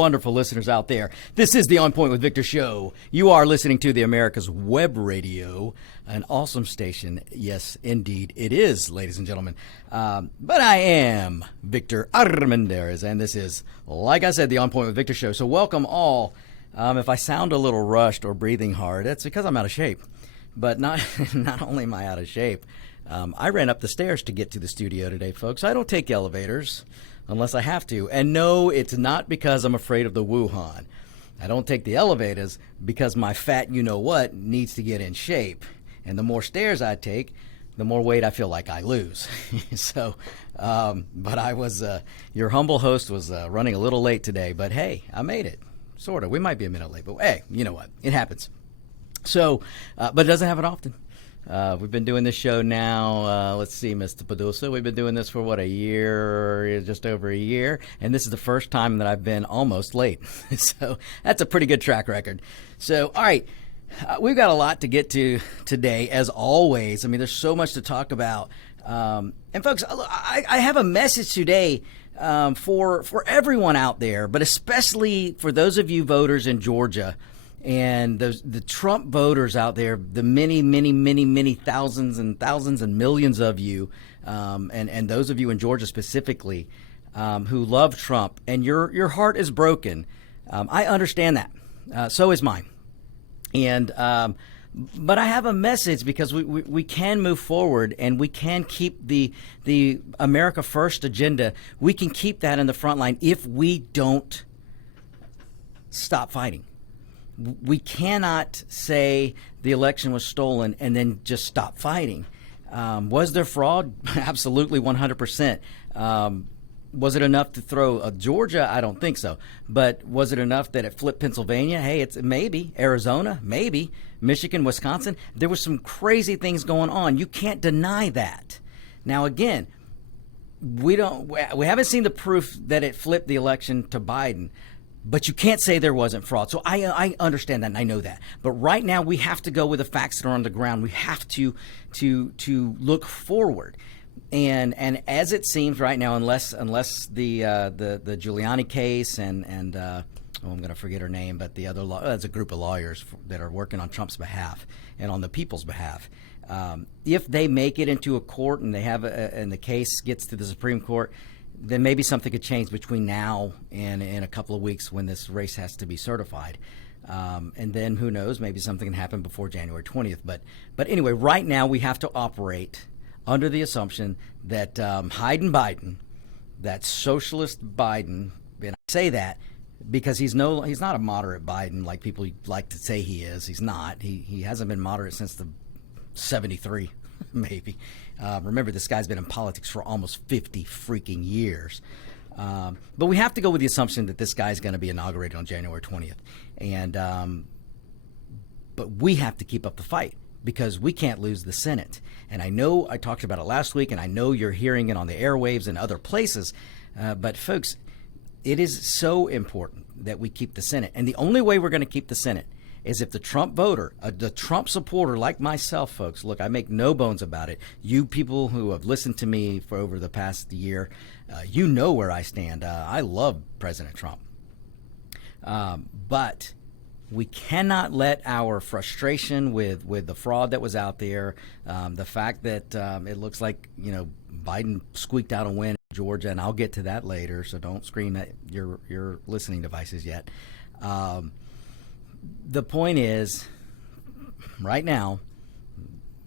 wonderful listeners out there. This is the On Point with Victor show. You are listening to the America's Web Radio, an awesome station. Yes, indeed, it is, ladies and gentlemen. But I am Victor Armendariz, and this is, like I said, the On Point with Victor show. So welcome all. If I sound a little rushed or breathing hard, that's because I'm out of shape. But not only am I out of shape, I ran up the stairs to get to the studio today, folks. I don't take elevators unless I have to. And no, it's not because I'm afraid of the Wuhan. I don't take the elevators because my fat you-know-what needs to get in shape. And the more stairs I take, the more weight I feel like I lose. So, but I was, your humble host was running a little late today. But hey, I made it. Sort of. We might be a minute late, but hey, you know what? It happens. So, but it doesn't happen often. We've been doing this show now, let's see, Mr. Padusa, we've been doing this for, a year, just over a year, and this is the first time that I've been almost late. So that's a pretty good track record. So, all right, we've got a lot to get to today, as always. I mean, there's so much to talk about. And, folks, I have a message today for everyone out there, but especially for those of you voters in Georgia and the Trump voters out there, the many thousands and millions of you, and those of you in Georgia specifically, who love Trump, and your heart is broken. I understand that. So is mine. And but I have a message because we can move forward and we can keep the America First agenda. We can keep that in the front line if we don't stop fighting. We cannot say the election was stolen and then just stop fighting. Was there fraud? Absolutely, 100%. Was it enough to throw Georgia? I don't think so. But was it enough that it flipped Pennsylvania? Hey, it's maybe. Arizona? Maybe. Michigan, Wisconsin? There were some crazy things going on. You can't deny that. Now, again, we haven't seen the proof that it flipped the election to Biden. But you can't say there wasn't fraud. So I understand that and I know that. But right now we have to go with the facts that are on the ground. We have to look forward. And as it seems right now, unless the Giuliani case and I'm going to forget her name, but the other that's a group of lawyers that are working on Trump's behalf and on the people's behalf. If they make it into a court and they have and the case gets to the Supreme Court, then maybe something could change between now and in a couple of weeks when this race has to be certified. And then who knows, maybe something can happen before January 20th. But anyway, right now we have to operate under the assumption that Biden, that socialist Biden, and I say that because he's not a moderate Biden like people like to say he is. He's not. He hasn't been moderate since the 73, maybe. Remember, this guy's been in politics for almost 50 freaking years. But we have to go with the assumption that this guy's going to be inaugurated on January 20th. And but we have to keep up the fight because we can't lose the Senate. And I know I talked about it last week, and I know you're hearing it on the airwaves and other places. But, folks, it is so important that we keep the Senate. And the only way we're going to keep the Senate is if the Trump voter, the Trump supporter like myself, folks, look, I make no bones about it. You people who have listened to me for over the past year, you know where I stand. I love President Trump. But we cannot let our frustration with the fraud that was out there, the fact that it looks like, Biden squeaked out a win in Georgia, and I'll get to that later, so don't scream at your listening devices yet. The point is, right now,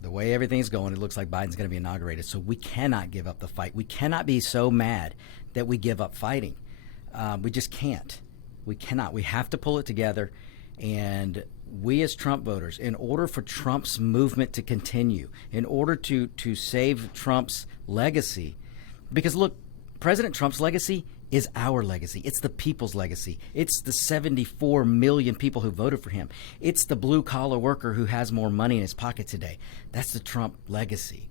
the way everything's going, it looks like Biden's going to be inaugurated. So we cannot give up the fight. We cannot be so mad that we give up fighting. We just can't. We cannot. We have to pull it together. And we as Trump voters, in order for Trump's movement to continue, in order to save Trump's legacy, because look, President Trump's legacy is our legacy. It's the people's legacy. It's the 74 million people who voted for him. It's the blue-collar worker who has more money in his pocket today. That's the Trump legacy.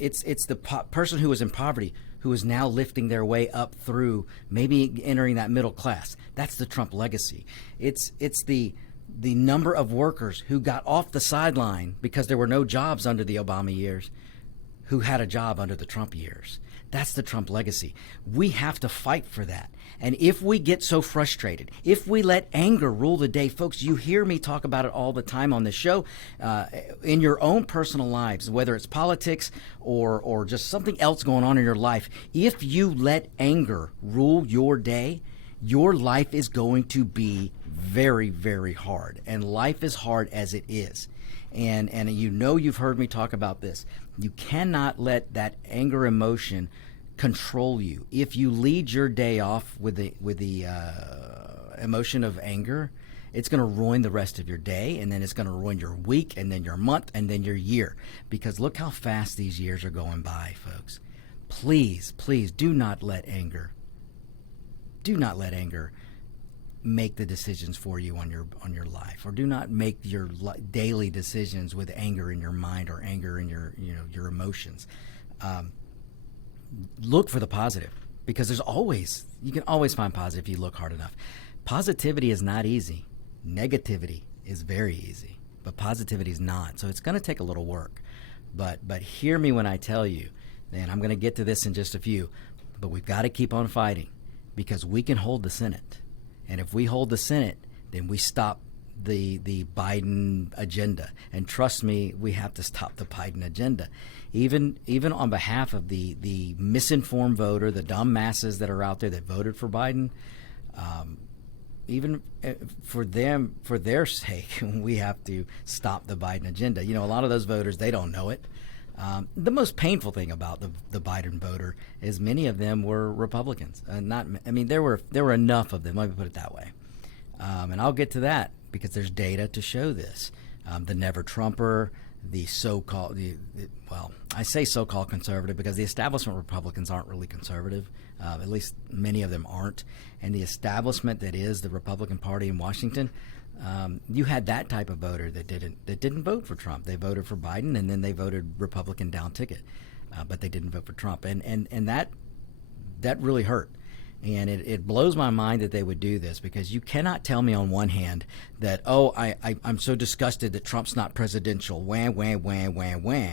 It's the person who was in poverty who is now lifting their way up through maybe entering that middle class. That's the Trump legacy. It's the number of workers who got off the sideline because there were no jobs under the Obama years who had a job under the Trump years. That's the Trump legacy. We have to fight for that. And if we get so frustrated, if we let anger rule the day, folks, you hear me talk about it all the time on the show, in your own personal lives, whether it's politics or just something else going on in your life, if you let anger rule your day, your life is going to be very, very hard. And life is hard as it is. And you know, you've heard me talk about this. You cannot let that anger emotion control you. If you lead your day off with the emotion of anger, it's going to ruin the rest of your day, and then it's going to ruin your week, and then your month, and then your year. Because look how fast these years are going by, folks. Please, please do not let anger make the decisions for you on your life, or do not make your daily decisions with anger in your mind or anger in your emotions. Look for the positive, because you can always find positive if you look hard enough. Positivity is not easy. Negativity is very easy, but positivity is not. So it's going to take a little work. But hear me when I tell you, and I'm going to get to this in just a few, but we've got to keep on fighting, because we can hold the Senate. And if we hold the Senate, then we stop the Biden agenda. And trust me, we have to stop the Biden agenda. Even on behalf of the misinformed voter, the dumb masses that are out there that voted for Biden, even for their sake, we have to stop the Biden agenda. You know, a lot of those voters, they don't know it. The most painful thing about the Biden voter is many of them were Republicans. There were enough of them. Let me put it that way. And I'll get to that because there's data to show this. The Never Trumper, the so-called, I say so-called conservative because the establishment Republicans aren't really conservative. At least many of them aren't. And the establishment that is the Republican Party in Washington, you had that type of voter that didn't vote for Trump. They voted for Biden, and then they voted Republican down ticket, but they didn't vote for Trump, and that really hurt. And it blows my mind that they would do this, because you cannot tell me on one hand that, I'm so disgusted that Trump's not presidential, wah, wah, wah, wah, wah,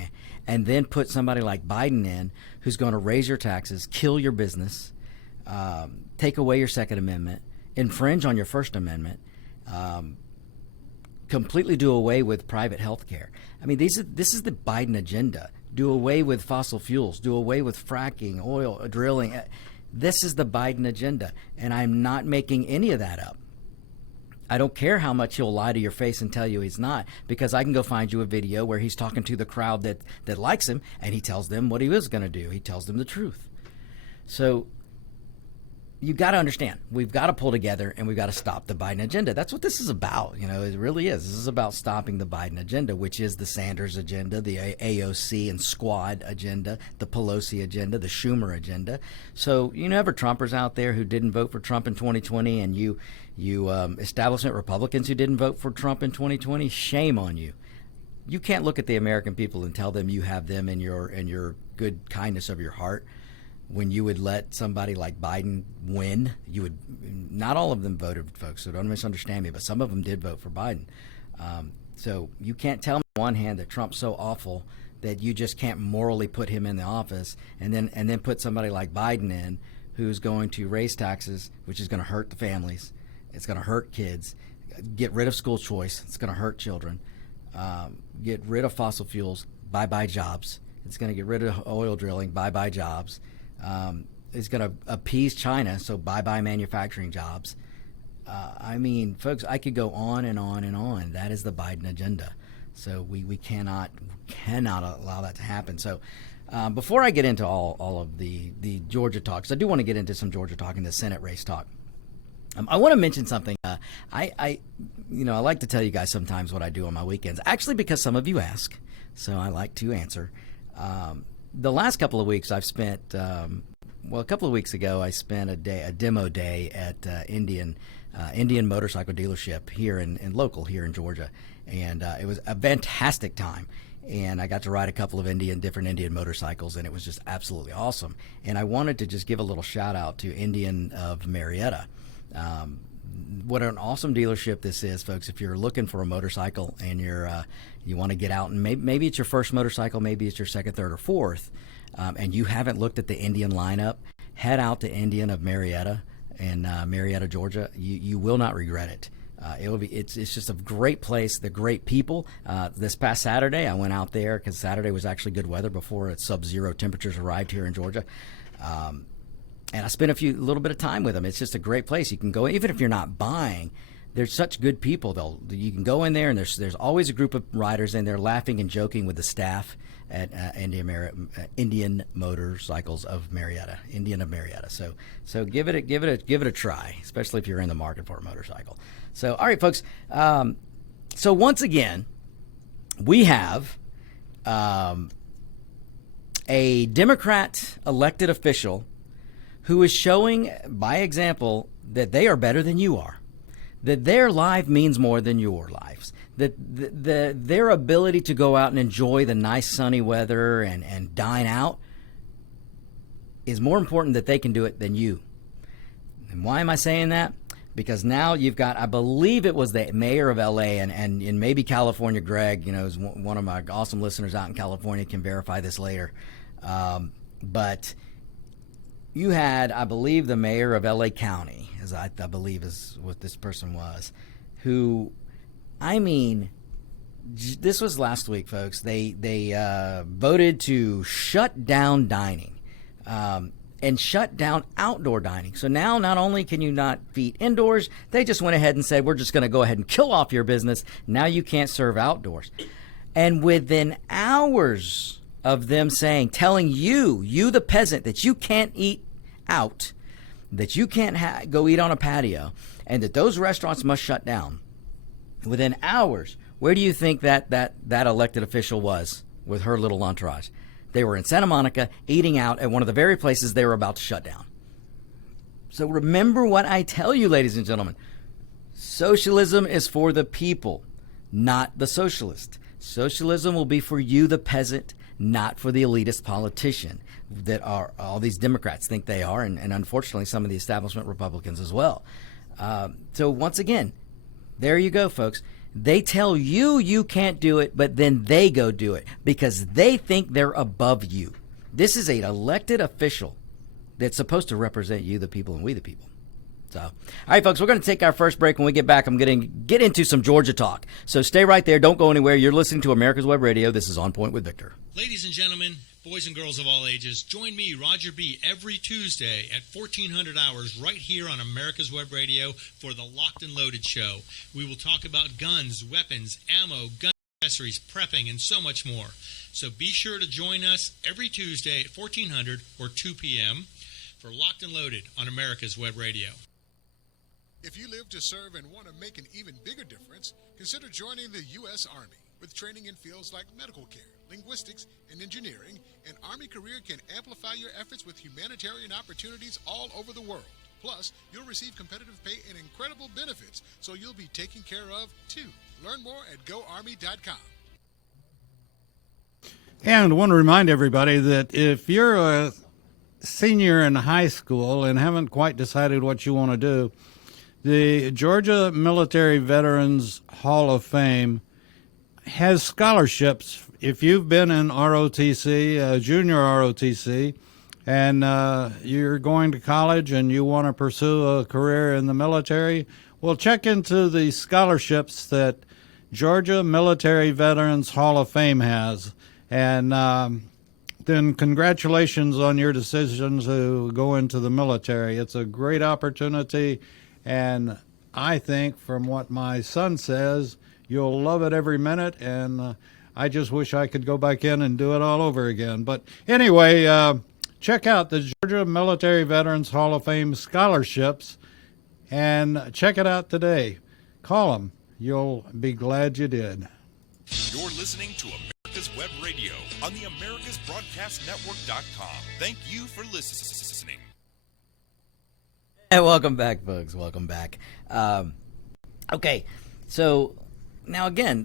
and then put somebody like Biden in who's going to raise your taxes, kill your business, take away your Second Amendment, infringe on your First Amendment, completely do away with private health care. I mean, this is the Biden agenda. Do away with fossil fuels. Do away with fracking, oil, drilling. This is the Biden agenda, and I'm not making any of that up. I don't care how much he'll lie to your face and tell you he's not, because I can go find you a video where he's talking to the crowd that likes him, and he tells them what he was going to do. He tells them the truth. So you got to understand, we've got to pull together, and we've got to stop the Biden agenda. That's what this is about. You know, it really is. This is about stopping the Biden agenda, which is the Sanders agenda, the AOC and Squad agenda, the Pelosi agenda, the Schumer agenda. So, you know, ever Trumpers out there who didn't vote for Trump in 2020, and you establishment Republicans who didn't vote for Trump in 2020, shame on you. You can't look at the American people and tell them you have them in your good kindness of your heart. When you would let somebody like Biden win, not all of them voted, folks, so don't misunderstand me, but some of them did vote for Biden. So you can't tell me on one hand that Trump's so awful that you just can't morally put him in the office, and then put somebody like Biden in who's going to raise taxes, which is going to hurt the families. It's going to hurt kids. Get rid of school choice. It's going to hurt children. Get rid of fossil fuels. Bye-bye jobs. It's going to get rid of oil drilling. Bye-bye jobs. It's going to appease China, so bye-bye manufacturing jobs. I mean, folks, I could go on and on and on. That is the Biden agenda. So we cannot allow that to happen. So before I get into all of the Georgia talks, I do want to get into some Georgia talk and the Senate race talk. I want to mention something. I like to tell you guys sometimes what I do on my weekends, actually, because some of you ask, so I like to answer. The last couple of weeks I've spent, a couple of weeks ago I spent a demo day at Indian motorcycle dealership here in Georgia, and it was a fantastic time. And I got to ride a couple of different Indian motorcycles, and it was just absolutely awesome. And I wanted to just give a little shout out to Indian of Marietta. what an awesome dealership this is, folks. If you're looking for a motorcycle and you want to get out, and maybe it's your first motorcycle, maybe it's your second, third, or fourth, and you haven't looked at the Indian lineup, head out to Indian of Marietta in Marietta, Georgia. You will not regret it. It's just a great place. They're great people. This past Saturday, I went out there because Saturday was actually good weather before sub-zero temperatures arrived here in Georgia. And I spent a little bit of time with them. It's just a great place. You can go, even if you're not buying. They're such good people. You can go in there, and there's always a group of riders in there laughing and joking with the staff at Indian Motorcycles of Marietta, Indian of Marietta. So give it a try, especially if you're in the market for a motorcycle. So all right, folks. So once again, we have a Democrat elected official who is showing by example that they are better than you are, that their life means more than your lives, that their ability to go out and enjoy the nice sunny weather and dine out is more important that they can do it than you. And why am I saying that? Because now you've got, I believe it was the mayor of LA and maybe California, Greg, is one of my awesome listeners out in California, can verify this later. But you had, I believe, the mayor of LA County, as I believe is what this person was, who, this was last week, folks. They voted to shut down dining and shut down outdoor dining. So now not only can you not feed indoors, they just went ahead and said, we're just going to go ahead and kill off your business. Now you can't serve outdoors. And within hours of them telling you the peasant, that you can't eat out, that you can't go eat on a patio, and that those restaurants must shut down. Within hours, where do you think that elected official was with her little entourage? They were in Santa Monica eating out at one of the very places they were about to shut down. So remember what I tell you, ladies and gentlemen. Socialism is for the people, not the socialist. Socialism will be for you, the peasant, not for the elitist politician that are all these Democrats think they are, and unfortunately some of the establishment Republicans as well. So once again, there you go, folks. They tell you can't do it, but then they go do it because they think they're above you. This is an elected official that's supposed to represent you, the people, and we the people. So, all right, folks, we're going to take our first break. When we get back, I'm going to get into some Georgia talk. So stay right there. Don't go anywhere. You're listening to America's Web Radio. This is On Point with Victor. Ladies and gentlemen, boys and girls of all ages, join me, Roger B., every Tuesday at 1400 hours right here on America's Web Radio for the Locked and Loaded Show. We will talk about guns, weapons, ammo, gun accessories, prepping, and so much more. So be sure to join us every Tuesday at 1400 or 2 p.m. for Locked and Loaded on America's Web Radio. If you live to serve and want to make an even bigger difference, consider joining the U.S. Army. With training in fields like medical care, linguistics, and engineering, an Army career can amplify your efforts with humanitarian opportunities all over the world. Plus, you'll receive competitive pay and incredible benefits, so you'll be taken care of, too. Learn more at GoArmy.com. And I want to remind everybody that if you're a senior in high school and haven't quite decided what you want to do, the Georgia Military Veterans Hall of Fame has scholarships. If you've been in ROTC, junior ROTC, and you're going to college and you want to pursue a career in the military, well, check into the scholarships that Georgia Military Veterans Hall of Fame has. And then congratulations on your decision to go into the military. It's a great opportunity, and I think from what my son says, you'll love it every minute, and I just wish I could go back in and do it all over again. But anyway, check out the Georgia Military Veterans Hall of Fame scholarships, and check it out today. Call them. You'll be glad you did. You're listening to America's Web Radio on the AmericasBroadcastNetwork.com. Thank you for listening. And welcome back, folks. Welcome back. Okay, so now again,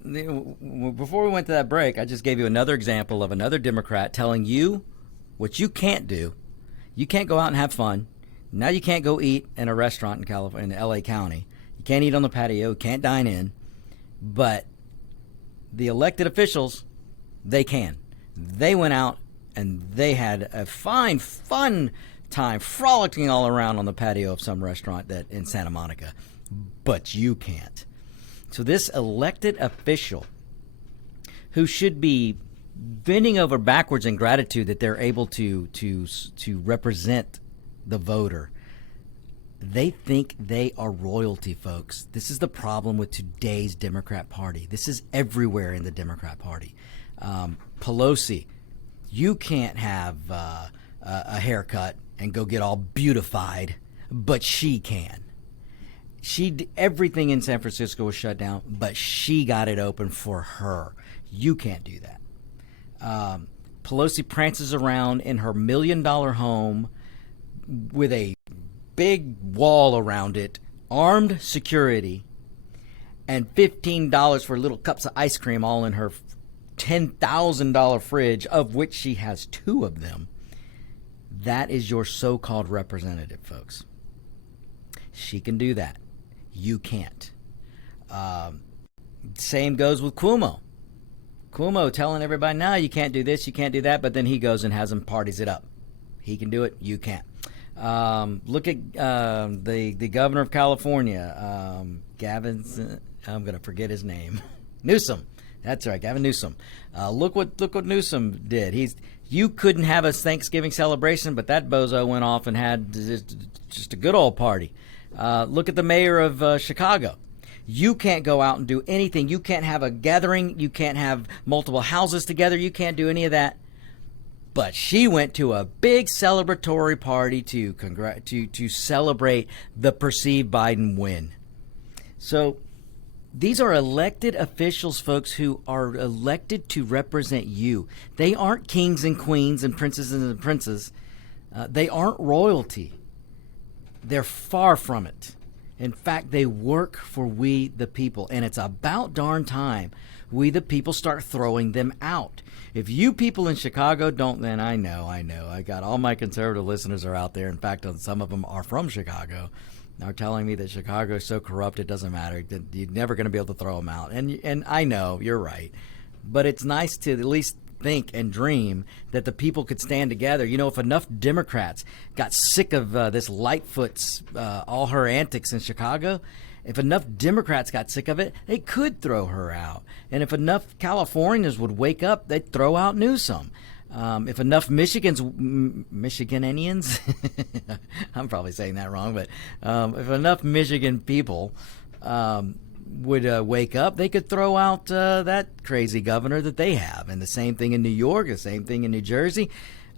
before we went to that break, I just gave you another example of another Democrat telling you what you can't do. You can't go out and have fun. Now you can't go eat in a restaurant in California, in LA County. You can't eat on the patio, can't dine in, but the elected officials, they can. They went out and they had a fine, fun time frolicking all around on the patio of some restaurant that in Santa Monica, but you can't. So this elected official, who should be bending over backwards in gratitude that they're able to represent the voter, they think they are royalty, folks. This is the problem with today's Democrat Party. This is everywhere in the Democrat Party. Pelosi, you can't have a haircut and go get all beautified, but she can. Everything in San Francisco was shut down, but she got it open for her. You can't do that. Pelosi prances around in her $1 million home with a big wall around it, armed security, and $15 for little cups of ice cream, all in her $10,000 fridge, of which she has 2 of them. That is your so-called representative, folks. She can do that. You can't. Same goes with Cuomo. Cuomo telling everybody, no, you can't do this, you can't do that, but then he goes and has them parties it up. He can do it, you can't. Look at the governor of California, Gavin, I'm going to forget his name, Newsom. That's right, Gavin Newsom. Look what Newsom did. You couldn't have a Thanksgiving celebration, but that bozo went off and had just a good old party. Look at the mayor of Chicago. You can't go out and do anything. You can't have a gathering. You can't have multiple houses together. You can't do any of that. But she went to a big celebratory party to celebrate the perceived Biden win. So these are elected officials, folks, who are elected to represent you. They aren't kings and queens and princesses and princes. They aren't royalty. They're far from it. In fact, they work for we the people, and it's about darn time we the people start throwing them out. If you people in Chicago don't, then I know. I got all my conservative listeners are out there. In fact, some of them are from Chicago. Are telling me that Chicago is so corrupt it doesn't matter, that you're never going to be able to throw them out. And I know, you're right. But it's nice to at least think and dream that the people could stand together. You know, if enough Democrats got sick of this Lightfoot's, all her antics in Chicago, if enough Democrats got sick of it, they could throw her out. And if enough Californians would wake up, they'd throw out Newsom. If enough Michiganians, I'm probably saying that wrong, but if enough Michigan people would wake up, they could throw out that crazy governor that they have. And the same thing in New York, the same thing in New Jersey.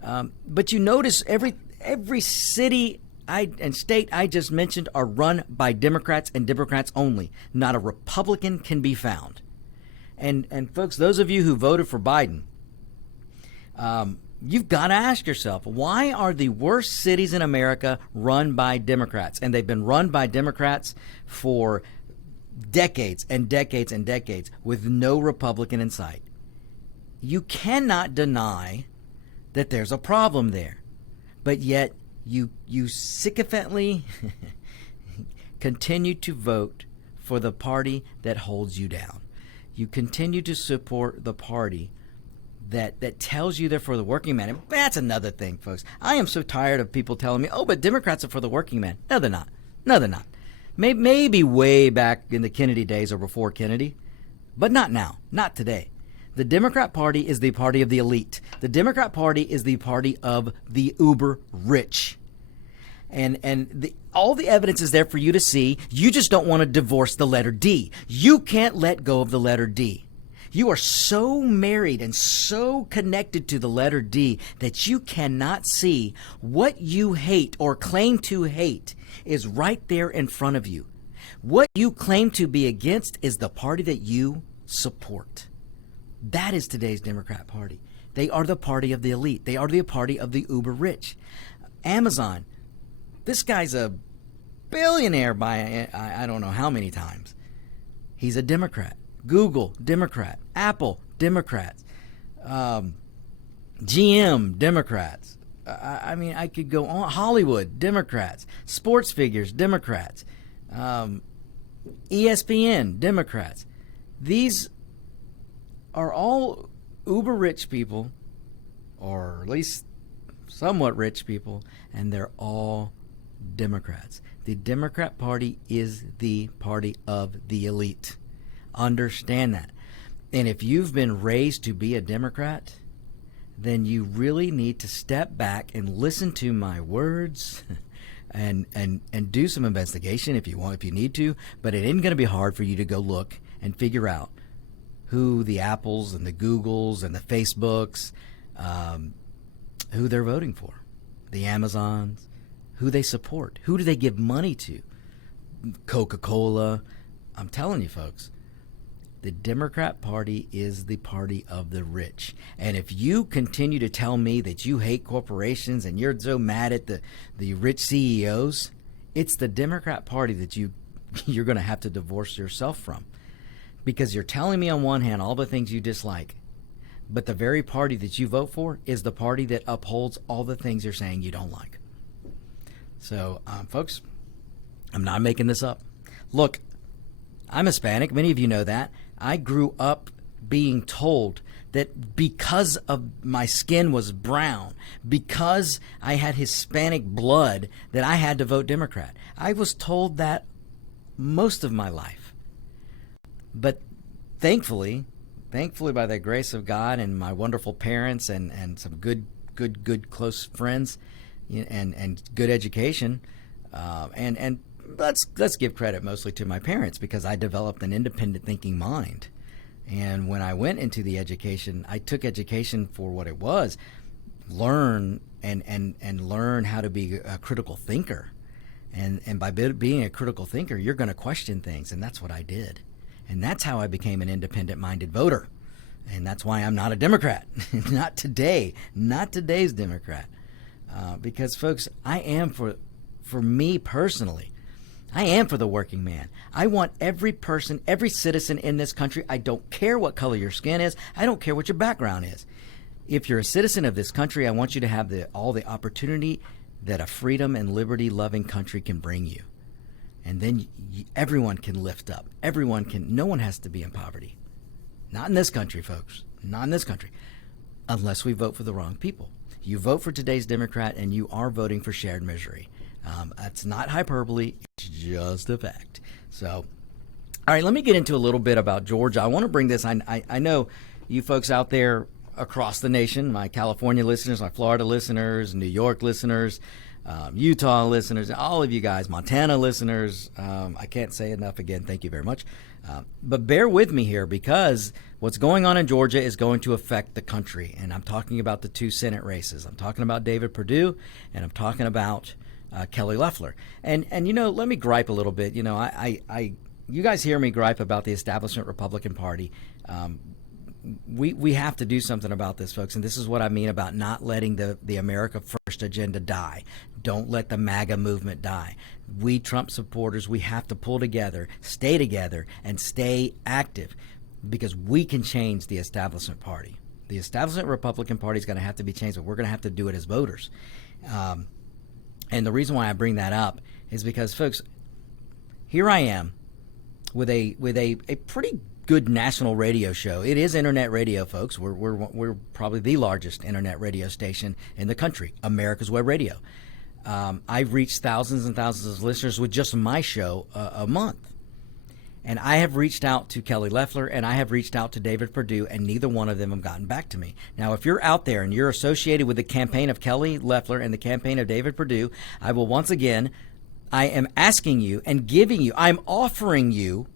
But you notice every city and state I just mentioned are run by Democrats and Democrats only. Not a Republican can be found. And folks, those of you who voted for Biden, you've got to ask yourself, why are the worst cities in America run by Democrats? And they've been run by Democrats for decades and decades and decades with no Republican in sight. You cannot deny that there's a problem there, but yet you sycophantly continue to vote for the party that holds you down. You continue to support the party that tells you they're for the working man. And that's another thing, folks. I am so tired of people telling me, oh, but Democrats are for the working man. No, they're not. No, they're not. Maybe way back in the Kennedy days or before Kennedy, but not now, not today. The Democrat Party is the party of the elite. The Democrat Party is the party of the uber rich. And all the evidence is there for you to see. You just don't want to divorce the letter D. You can't let go of the letter D. You are so married and so connected to the letter D that you cannot see what you hate or claim to hate is right there in front of you. What you claim to be against is the party that you support. That is today's Democrat Party. They are the party of the elite. They are the party of the uber rich. Amazon, this guy's a billionaire by I don't know how many times. He's a Democrat. Google, Democrat. Apple, Democrats. GM, Democrats. I mean, I could go on. Hollywood, Democrats. Sports figures, Democrats. ESPN, Democrats. These are all uber rich people, or at least somewhat rich people, and they're all Democrats. The Democrat Party is the party of the elite. Understand that. And if you've been raised to be a Democrat, then you really need to step back and listen to my words and do some investigation if you want, if you need to. But it isn't going to be hard for you to go look and figure out who the Apples and the Googles and the Facebooks, who they're voting for, the Amazons, who they support, who do they give money to, Coca-Cola. I'm telling you, folks, the Democrat Party is the party of the rich. And if you continue to tell me that you hate corporations and you're so mad at the rich CEOs, it's the Democrat Party that you're going to have to divorce yourself from. Because you're telling me on one hand all the things you dislike, but the very party that you vote for is the party that upholds all the things you're saying you don't like. So, folks, I'm not making this up. Look, I'm Hispanic. Many of you know that. I grew up being told that because of my skin was brown, because I had Hispanic blood, that I had to vote Democrat. I was told that most of my life. But thankfully, by the grace of God and my wonderful parents and some good close friends and good education, and let's give credit mostly to my parents, because I developed an independent thinking mind. And when I went into the education, I took education for what it was, learn and learn how to be a critical thinker. And by being a critical thinker, you're going to question things, and that's what I did. And that's how I became an independent-minded voter. And that's why I'm not a Democrat. Not today. Not today's Democrat. Because, folks, I am for me personally, I am for the working man. I want every person, every citizen in this country, I don't care what color your skin is, I don't care what your background is. If you're a citizen of this country, I want you to have all the opportunity that a freedom and liberty-loving country can bring you. And then everyone can lift up. No one has to be in poverty. Not in this country, folks. Not in this country. Unless we vote for the wrong people. You vote for today's Democrat, and you are voting for shared misery. That's not hyperbole. It's just a fact. So, all right, let me get into a little bit about Georgia. I want to bring this. I know you folks out there across the nation, my California listeners, my Florida listeners, New York listeners, Utah listeners, all of you guys, Montana listeners. I can't say enough again. Thank you very much. But bear with me here, because what's going on in Georgia is going to affect the country. And I'm talking about the 2 Senate races. I'm talking about David Perdue, and I'm talking about Kelly Loeffler. And let me gripe a little bit. You guys hear me gripe about the establishment Republican Party. We have to do something about this, folks. And this is what I mean about not letting the America First agenda die. Don't let the MAGA movement die. We Trump supporters, we have to pull together, and stay active, because we can change the establishment party. The establishment Republican Party is going to have to be changed, but we're going to have to do it as voters. And the reason why I bring that up is because, folks, here I am with a pretty good national radio show. It is internet radio, folks. We're probably the largest internet radio station in the country, America's Web Radio. I've reached thousands and thousands of listeners with just my show a month. And I have reached out to Kelly Loeffler, and I have reached out to David Perdue, and neither one of them have gotten back to me. Now, if you're out there and you're associated with the campaign of Kelly Loeffler and the campaign of David Perdue, I will once again, I am asking you and I'm offering you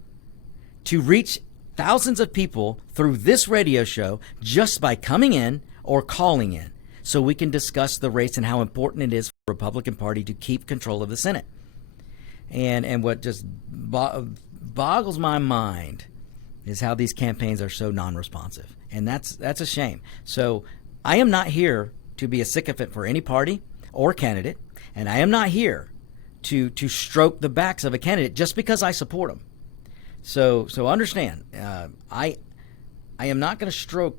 to reach thousands of people through this radio show just by coming in or calling in, so we can discuss the race and how important it is for the Republican Party to keep control of the Senate. And what just boggles my mind is how these campaigns are so non-responsive, and that's a shame. So I am not here to be a sycophant for any party or candidate, and I am not here to stroke the backs of a candidate just because I support them. So understand, I am not going to stroke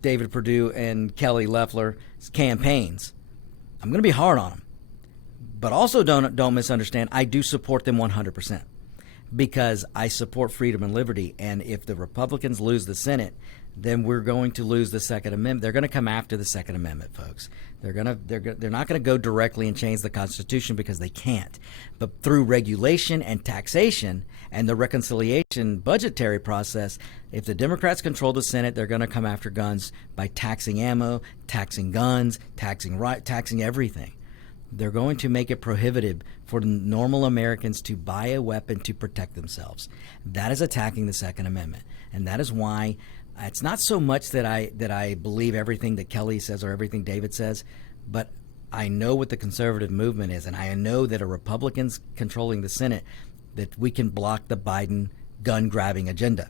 David Perdue and Kelly Loeffler's campaigns. I'm going to be hard on them, but also don't misunderstand. I do support them 100%. because I support freedom and liberty. And if the Republicans lose the Senate, then we're going to lose the Second Amendment. They're going to come after the Second Amendment, folks. They're not going to go directly and change the Constitution because they can't. But through regulation and taxation and the reconciliation budgetary process, if the Democrats control the Senate, they're going to come after guns by taxing ammo, taxing guns, taxing everything. They're going to make it prohibitive for normal Americans to buy a weapon to protect themselves. That is attacking the Second Amendment. And that is why it's not so much that I believe everything that Kelly says or everything David says, but I know what the conservative movement is, and I know that a Republicans controlling the Senate, that we can block the Biden gun-grabbing agenda.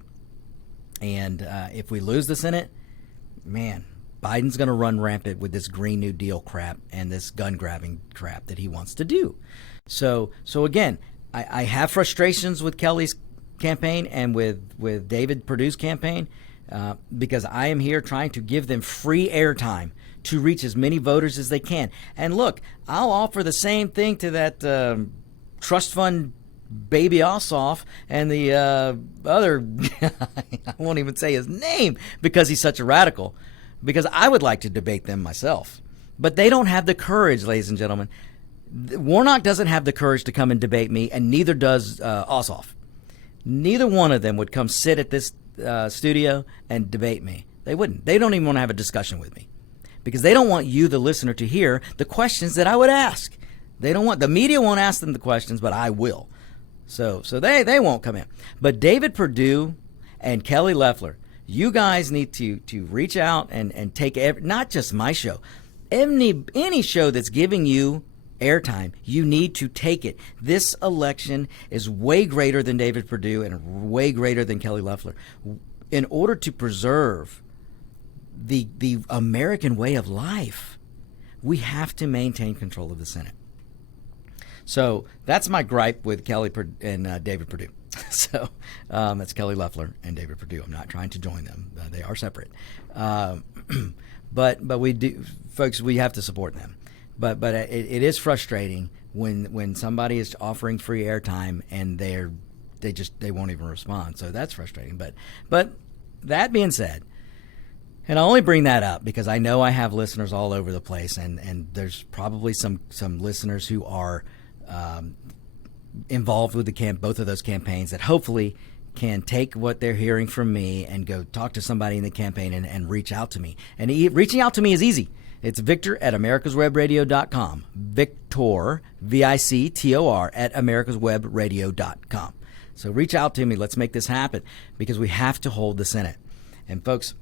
And if we lose the Senate, man, Biden's going to run rampant with this Green New Deal crap and this gun-grabbing crap that he wants to do. So again, I have frustrations with Kelly's campaign and with David Perdue's campaign, because I am here trying to give them free airtime to reach as many voters as they can. And look, I'll offer the same thing to that trust fund baby Ossoff and the other guy. I won't even say his name because he's such a radical, because I would like to debate them myself. But they don't have the courage, ladies and gentlemen. Warnock doesn't have the courage to come and debate me, and neither does Ossoff. Neither one of them would come sit at this studio and debate me. They wouldn't. They don't even want to have a discussion with me because they don't want you, the listener, to hear the questions that I would ask. They don't want, the media won't ask them the questions, but I will. So they won't come in. But David Perdue and Kelly Loeffler, you guys need to reach out and take not just my show, any show that's giving you airtime, you need to take it. This election is way greater than David Perdue and way greater than Kelly Loeffler. In order to preserve the American way of life, we have to maintain control of the Senate. So that's my gripe with Kelly and David Perdue. So that's Kelly Loeffler and David Perdue. I'm not trying to join them. They are separate. But we do, folks, we have to support them. But it is frustrating when somebody is offering free airtime and they won't even respond. So that's frustrating. But that being said, and I only bring that up because I know I have listeners all over the place, and there's probably some listeners who are involved with both of those campaigns that hopefully can take what they're hearing from me and go talk to somebody in the campaign and reach out to me. And reaching out to me is easy. It's Victor at americaswebradio.com. Victor, Victor, at americaswebradio.com. So reach out to me. Let's make this happen because we have to hold the Senate. And folks,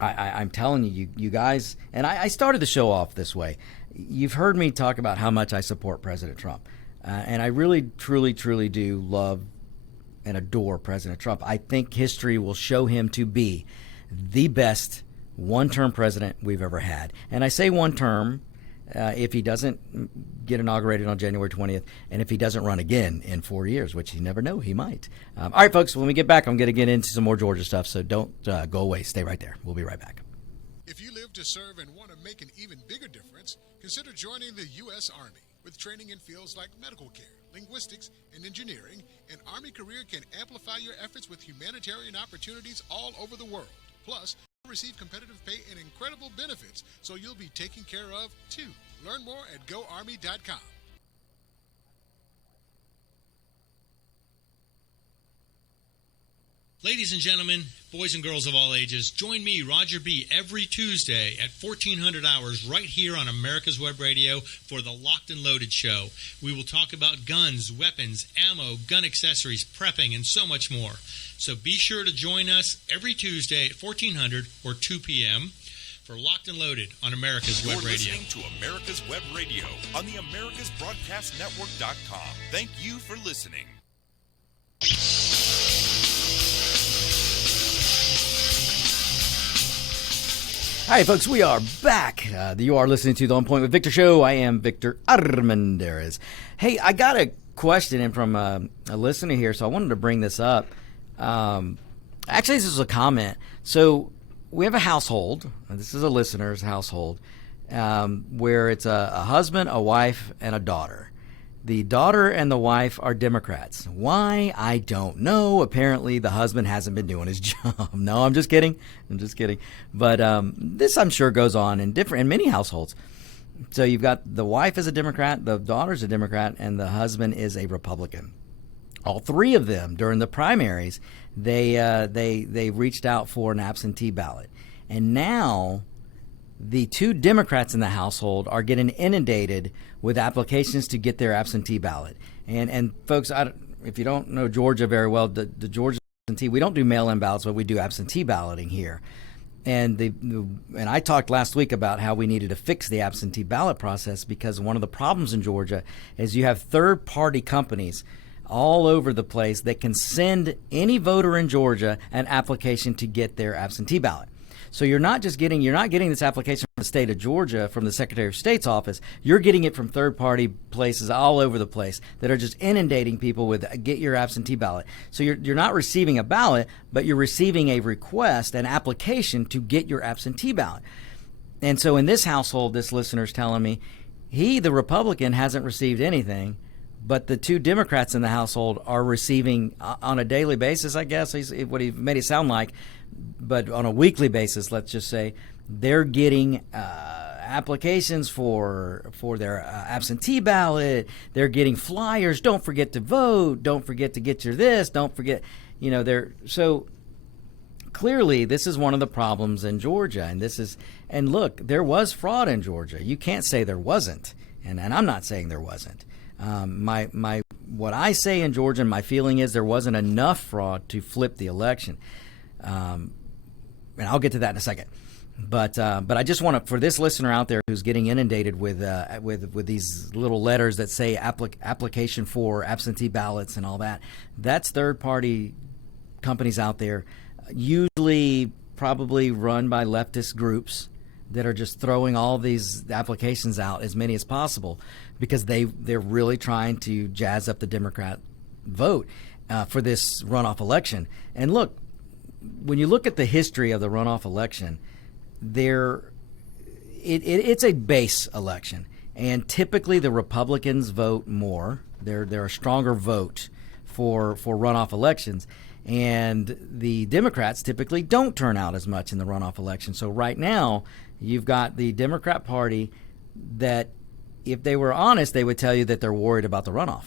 I'm telling you guys, and I started the show off this way. You've heard me talk about how much I support President Trump. And I really, truly, truly do love and adore President Trump. I think history will show him to be the best one-term president we've ever had. And I say one term if he doesn't get inaugurated on January 20th and if he doesn't run again in 4 years, which you never know, he might. All right, folks, when we get back, I'm going to get into some more Georgia stuff, so don't go away. Stay right there. We'll be right back. If you live to serve and want to make an even bigger difference, consider joining the U.S. Army. With training in fields like medical care, linguistics, and engineering, an Army career can amplify your efforts with humanitarian opportunities all over the world. Plus, you'll receive competitive pay and incredible benefits, so you'll be taken care of, too. Learn more at GoArmy.com. Ladies and gentlemen, boys and girls of all ages, join me, Roger B., every Tuesday at 1400 hours right here on America's Web Radio for the Locked and Loaded Show. We will talk about guns, weapons, ammo, gun accessories, prepping, and so much more. So be sure to join us every Tuesday at 1400 or 2 p.m. for Locked and Loaded on America's Web Radio. You're listening to America's Web Radio on the AmericasBroadcastNetwork.com. Thank you for listening. Hi, folks. We are back. You are listening to the On Point with Victor show. I am Victor Armendariz. Hey, I got a question in from a listener here, so I wanted to bring this up. Actually, this is a comment. So we have a household. This is a listener's household where it's a husband, a wife, and a daughter. The daughter and the wife are Democrats. Why? I don't know. Apparently, the husband hasn't been doing his job. No, I'm just kidding. But this, I'm sure, goes on in many households. So you've got the wife is a Democrat, the daughter's a Democrat, and the husband is a Republican. All three of them during the primaries, they reached out for an absentee ballot, and now the two Democrats in the household are getting inundated with applications to get their absentee ballot. And folks, if you don't know Georgia very well, the Georgia absentee, we don't do mail-in ballots, but we do absentee balloting here. And I talked last week about how we needed to fix the absentee ballot process, because one of the problems in Georgia is you have third-party companies all over the place that can send any voter in Georgia an application to get their absentee ballot. So you're not getting this application from the state of Georgia, from the Secretary of State's office. You're getting it from third-party places all over the place that are just inundating people with get your absentee ballot. So you're not receiving a ballot, but you're receiving a request, an application to get your absentee ballot. And so in this household, this listener's telling me, the Republican, hasn't received anything, but the two Democrats in the household are receiving on a daily basis, I guess, what he made it sound like, but on a weekly basis, let's just say, they're getting applications for their absentee ballot. They're getting flyers. Don't forget to vote. Don't forget to get your this. Don't forget, so clearly this is one of the problems in Georgia. And look, there was fraud in Georgia. You can't say there wasn't. And I'm not saying there wasn't. What I say in Georgia, and my feeling is there wasn't enough fraud to flip the election. And I'll get to that in a second. But I just want to, for this listener out there who's getting inundated with these little letters that say application for absentee ballots and all that, that's third-party companies out there, usually probably run by leftist groups that are just throwing all these applications out, as many as possible, because they're really trying to jazz up the Democrat vote for this runoff election. And look, when you look at the history of the runoff election, it's a base election, and typically the Republicans vote more. They're a stronger vote for runoff elections, and the Democrats typically don't turn out as much in the runoff election. So right now, you've got the Democrat Party that, if they were honest, they would tell you that they're worried about the runoff.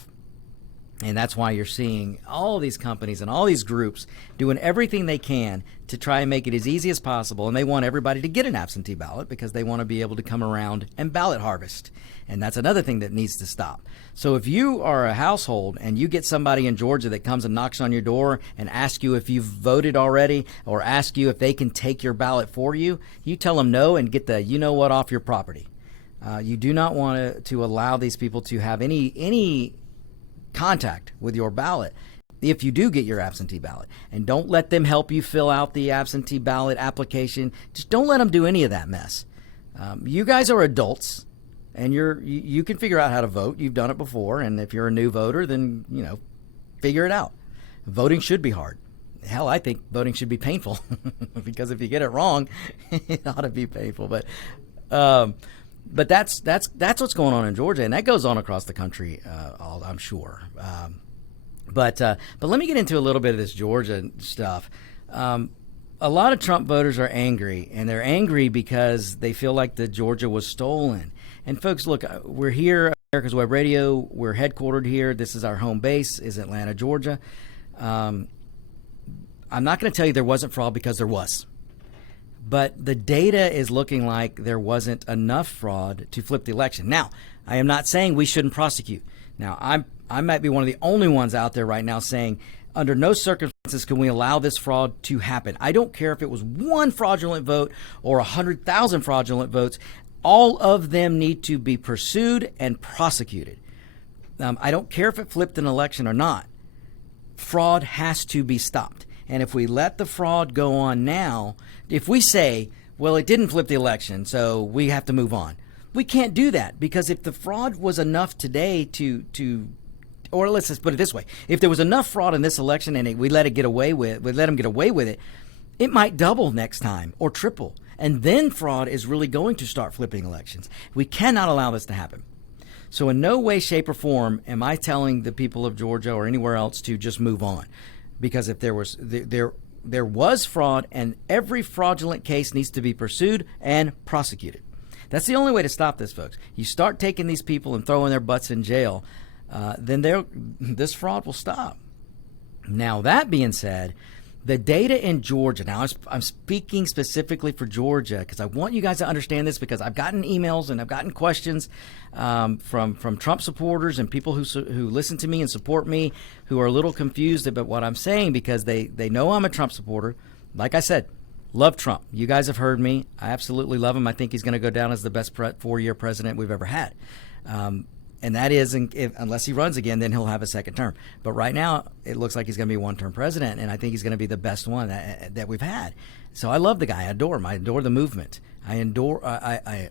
And that's why you're seeing all these companies and all these groups doing everything they can to try and make it as easy as possible. And they want everybody to get an absentee ballot because they want to be able to come around and ballot harvest. And that's another thing that needs to stop. So if you are a household and you get somebody in Georgia that comes and knocks on your door and asks you if you've voted already, or ask you if they can take your ballot for you, you tell them no and get the you-know-what off your property. You do not want to allow these people to have any contact with your ballot if you do get your absentee ballot. And don't let them help you fill out the absentee ballot application. Just don't let them do any of that mess. You guys are adults, and you can figure out how to vote. You've done it before, and if you're a new voter, then figure it out. Voting should be hard. Hell, I think voting should be painful because if you get it wrong, it ought to be painful. But that's what's going on in Georgia, and that goes on across the country, I'm sure. But let me get into a little bit of this Georgia stuff. A lot of Trump voters are angry, and they're angry because they feel like the Georgia was stolen. And folks, look, we're here, America's Web Radio. We're headquartered here. This is our home base, is Atlanta, Georgia. I'm not going to tell you there wasn't fraud, because there was. But the data is looking like there wasn't enough fraud to flip the election. Now, I am not saying we shouldn't prosecute. Now, I might be one of the only ones out there right now saying, under no circumstances can we allow this fraud to happen. I don't care if it was one fraudulent vote or 100,000 fraudulent votes. All of them need to be pursued and prosecuted. I don't care if it flipped an election or not. Fraud has to be stopped. And if we let the fraud go on now, if we say, well, it didn't flip the election, so we have to move on. We can't do that, because if the fraud was enough today or let's just put it this way, if there was enough fraud in this election and we let them get away with it, it might double next time or triple. And then fraud is really going to start flipping elections. We cannot allow this to happen. So in no way, shape, or form am I telling the people of Georgia or anywhere else to just move on, because if there was fraud, and every fraudulent case needs to be pursued and prosecuted. That's the only way to stop this, folks. You start taking these people and throwing their butts in jail, then this fraud will stop. Now, that being said, the data in Georgia, now I'm speaking specifically for Georgia because I want you guys to understand this, because I've gotten emails and I've gotten questions from Trump supporters and people who listen to me and support me, who are a little confused about what I'm saying because they know I'm a Trump supporter. Like I said, love Trump. You guys have heard me. I absolutely love him. I think he's going to go down as the best 4-year president we've ever had. And that is, unless he runs again, then he'll have a second term. But right now, it looks like he's going to be a one-term president, and I think he's going to be the best one that we've had. So I love the guy. I adore him. I adore the movement. I adore. I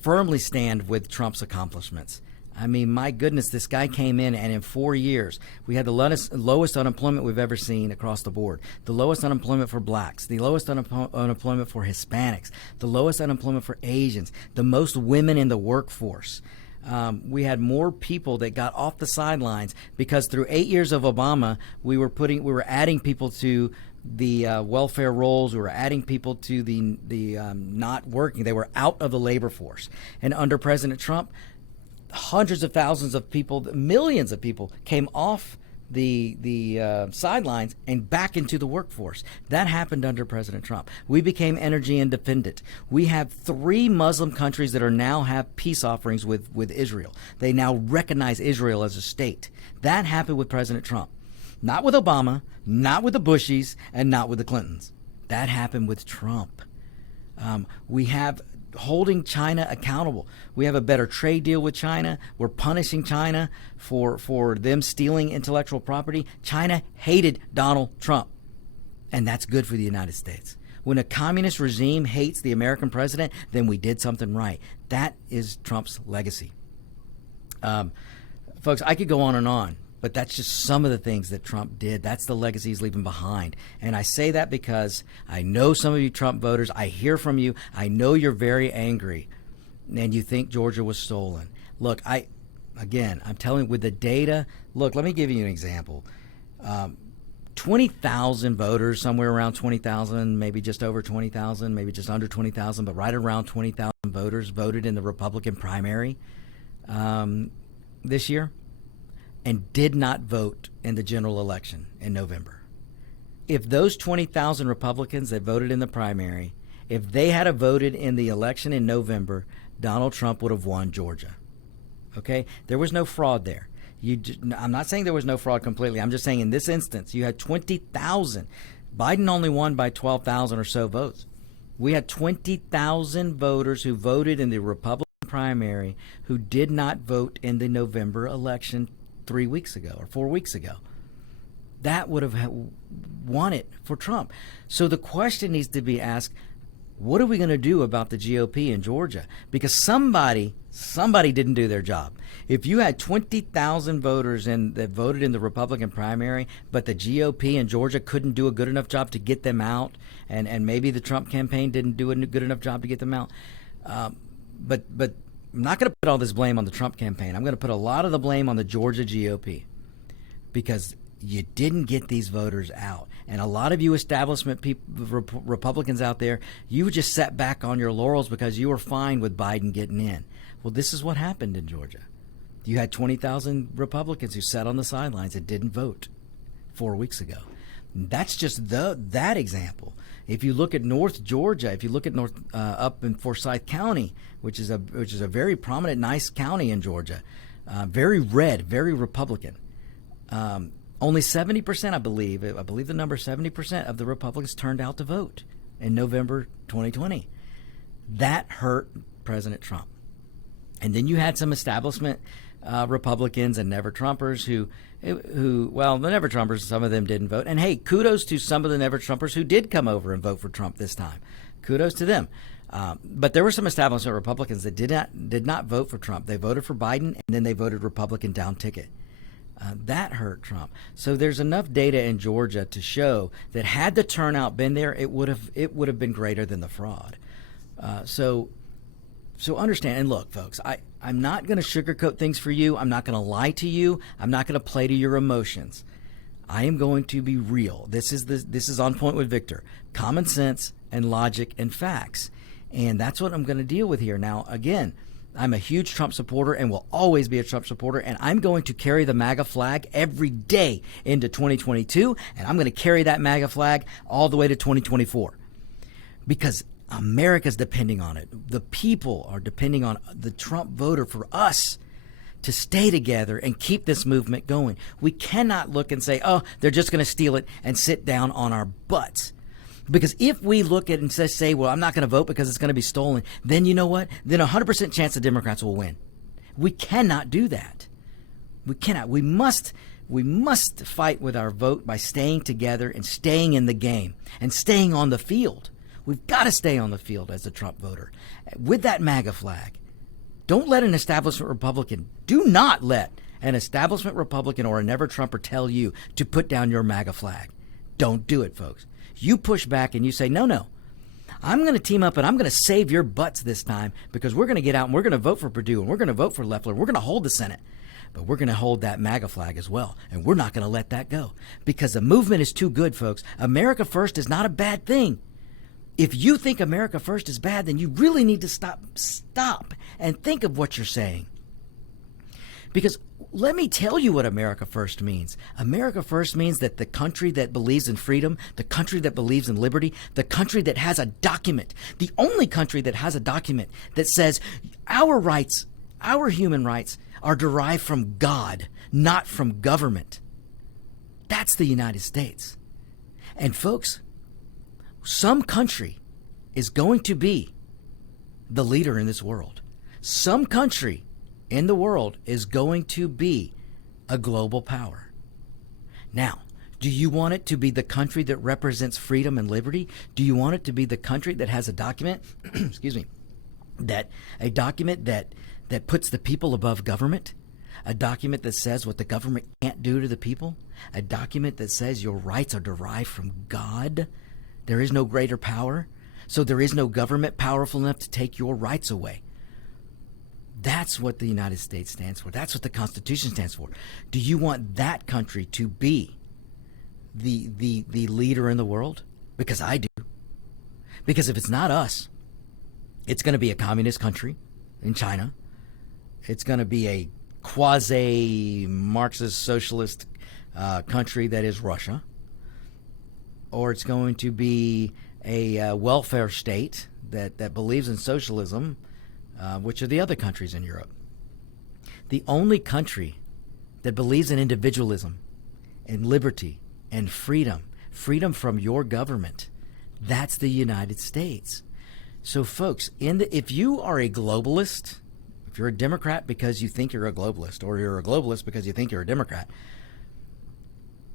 firmly stand with Trump's accomplishments. I mean, my goodness, this guy came in, and in 4 years, we had the lowest unemployment we've ever seen across the board, the lowest unemployment for blacks, the lowest unemployment for Hispanics, the lowest unemployment for Asians, the most women in the workforce. We had more people that got off the sidelines because through 8 years of Obama, we were adding people to the welfare rolls. We were adding people to the not working. They were out of the labor force. And under President Trump, hundreds of thousands of people, millions of people came off the sidelines and back into the workforce. That happened under President Trump. We became energy independent. We have 3 Muslim countries that are now have peace offerings with Israel. They now recognize Israel as a state. That happened with President Trump. Not with Obama, not with the Bushes, and not with the Clintons. That happened with Trump. We have holding China accountable. We have a better trade deal with China. We're punishing China for them stealing intellectual property. China hated Donald Trump, and that's good for the United States. When a communist regime hates the American president, then we did something right. That is Trump's legacy. Folks, I could go on, but that's just some of the things that Trump did. That's the legacy he's leaving behind. And I say that because I know some of you Trump voters, I hear from you. I know you're very angry and you think Georgia was stolen. Look, I'm telling you with the data. Look, let me give you an example. 20,000 voters, somewhere around 20,000, maybe just over 20,000, maybe just under 20,000, but right around 20,000 voters voted in the Republican primary this year, and did not vote in the general election in November. If those 20,000 Republicans that voted in the primary, if they had voted in the election in November, Donald Trump would have won Georgia. Okay? There was no fraud there. I'm not saying there was no fraud completely. I'm just saying in this instance, you had 20,000. Biden only won by 12,000 or so votes. We had 20,000 voters who voted in the Republican primary who did not vote in the November election 3 weeks ago or 4 weeks ago. That would have won it for Trump. So the question needs to be asked, what are we going to do about the GOP in Georgia? Because somebody didn't do their job. If you had 20,000 voters that voted in the Republican primary, but the GOP in Georgia couldn't do a good enough job to get them out, and maybe the Trump campaign didn't do a good enough job to get them out, but I'm not going to put all this blame on the Trump campaign. I'm going to put a lot of the blame on the Georgia GOP because you didn't get these voters out. And a lot of you establishment Republicans out there, you just sat back on your laurels because you were fine with Biden getting in. Well, this is what happened in Georgia. You had 20,000 Republicans who sat on the sidelines and didn't vote 4 weeks ago. That's just that example. If you look at North Georgia, if you look at up in Forsyth County, which is a very prominent, nice county in Georgia, very red, very Republican. Only 70%, I believe the number 70% of the Republicans turned out to vote in November 2020. That hurt President Trump. And then you had some establishment Republicans and Never-Trumpers who, the Never-Trumpers, some of them didn't vote. And hey, kudos to some of the Never-Trumpers who did come over and vote for Trump this time. Kudos to them. But there were some establishment Republicans that did not vote for Trump. They voted for Biden, and then they voted Republican down ticket. That hurt Trump. So there's enough data in Georgia to show that had the turnout been there, it would have been greater than the fraud. So So understand, and look, folks, I'm not going to sugarcoat things for you. I'm not going to lie to you. I'm not going to play to your emotions. I am going to be real. This is on point with Victor. Common sense and logic and facts. And that's what I'm going to deal with here. Now, again, I'm a huge Trump supporter and will always be a Trump supporter, and I'm going to carry the MAGA flag every day into 2022, and I'm going to carry that MAGA flag all the way to 2024 because America's depending on it. The people are depending on the Trump voter for us to stay together and keep this movement going. We cannot look and say, oh, they're just going to steal it and sit down on our butts. Because if we look at it and say, well, I'm not going to vote because it's going to be stolen, then you know what? Then 100% chance the Democrats will win. We cannot do that. We cannot. We must fight with our vote by staying together and staying in the game and staying on the field. We've got to stay on the field as a Trump voter with that MAGA flag. Don't let an establishment Republican, do not let an establishment Republican or a never Trumper tell you to put down your MAGA flag. Don't do it, folks. You push back and you say, no, I'm going to team up and I'm going to save your butts this time because we're going to get out and we're going to vote for Perdue and we're going to vote for Loeffler. We're going to hold the Senate, but we're going to hold that MAGA flag as well. And we're not going to let that go because the movement is too good, folks. America first is not a bad thing. If you think America first is bad, then you really need to stop and think of what you're saying. Because let me tell you what America first means. America first means that the country that believes in freedom, the country that believes in liberty, the country that has a document, the only country that has a document that says our rights, our human rights are derived from God, not from government. That's the United States. And folks, some country is going to be the leader in this world. Some country in the world is going to be a global power. Now, do you want it to be the country that represents freedom and liberty? Do you want it to be the country that has a document, excuse me, that puts the people above government? A document that says what the government can't do to the people? A document that says your rights are derived from God? There is no greater power, so there is no government powerful enough to take your rights away. That's what the United States stands for. That's what the Constitution stands for. Do you want that country to be the leader in the world? Because I do. Because if it's not us, it's going to be a communist country in China. It's going to be a quasi-Marxist socialist country that is Russia. Or it's going to be a welfare state that believes in socialism, which are the other countries in Europe. The only country that believes in individualism and liberty and freedom from your government, that's the United States. So folks, if you are a globalist, if you're a Democrat because you think you're a globalist, or you're a globalist because you think you're a Democrat,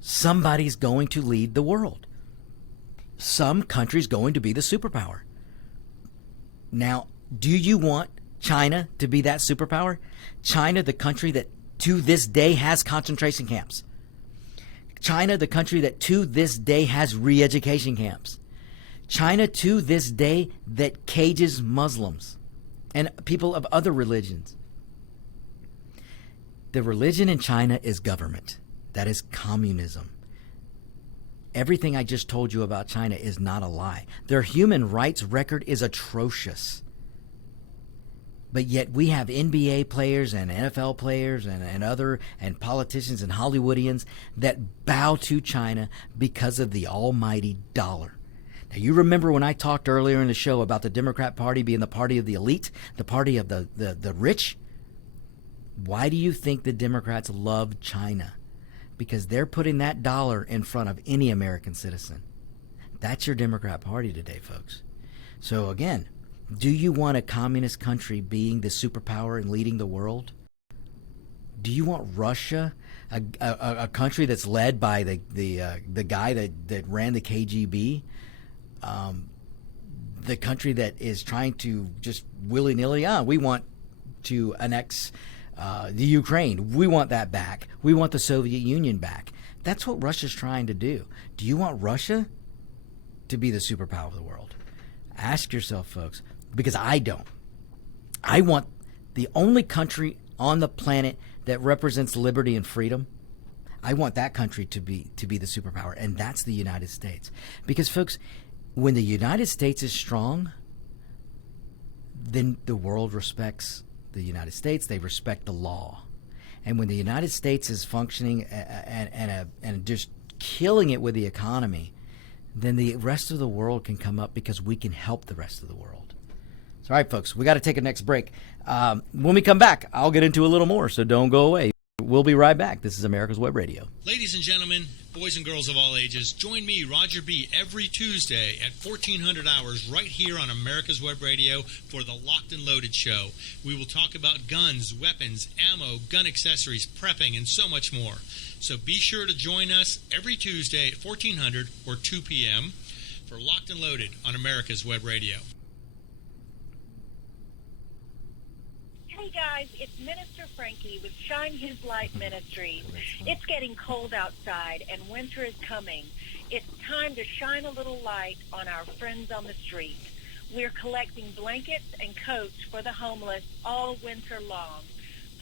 somebody's going to lead the world. Some country's going to be the superpower. Now, do you want China to be that superpower? China, the country that to this day has concentration camps. China, the country that to this day has re-education camps. China, to this day, that cages Muslims and people of other religions. The religion in China is government. That is communism. Everything I just told you about China is not a lie. Their human rights record is atrocious. But yet we have NBA players and NFL players and politicians and Hollywoodians that bow to China because of the almighty dollar. Now, you remember when I talked earlier in the show about the Democrat Party being the party of the elite, the party of the rich? Why do you think the Democrats love China? Because they're putting that dollar in front of any American citizen. That's your Democrat Party today, folks. So again, do you want a communist country being the superpower and leading the world? Do you want Russia, a country that's led by the guy that ran the KGB, the country that is trying to just willy-nilly, we want to annex the Ukraine. We want that back. We want the Soviet Union back. That's what Russia's trying to do. Do you want Russia to be the superpower of the world? Ask yourself, folks, because I don't. I want the only country on the planet that represents liberty and freedom. I want that country to be the superpower, and that's the United States. Because, folks, when the United States is strong, then the world respects the United States. They respect the law. And when the United States is functioning and just killing it with the economy, then the rest of the world can come up because we can help the rest of the world. So, all right, folks, we got to take a next break. When we come back, I'll get into a little more, so don't go away. We'll be right back. This is America's Web Radio. Ladies and gentlemen, boys and girls of all ages, join me, Roger B., every Tuesday at 1400 hours right here on America's Web Radio for the Locked and Loaded Show. We will talk about guns, weapons, ammo, gun accessories, prepping, and so much more. So be sure to join us every Tuesday at 1400 or 2 p.m. for Locked and Loaded on America's Web Radio. Hey guys, it's Minister Frankie with Shine His Light Ministries. It's getting cold outside and winter is coming. It's time to shine a little light on our friends on the street. We're collecting blankets and coats for the homeless all winter long.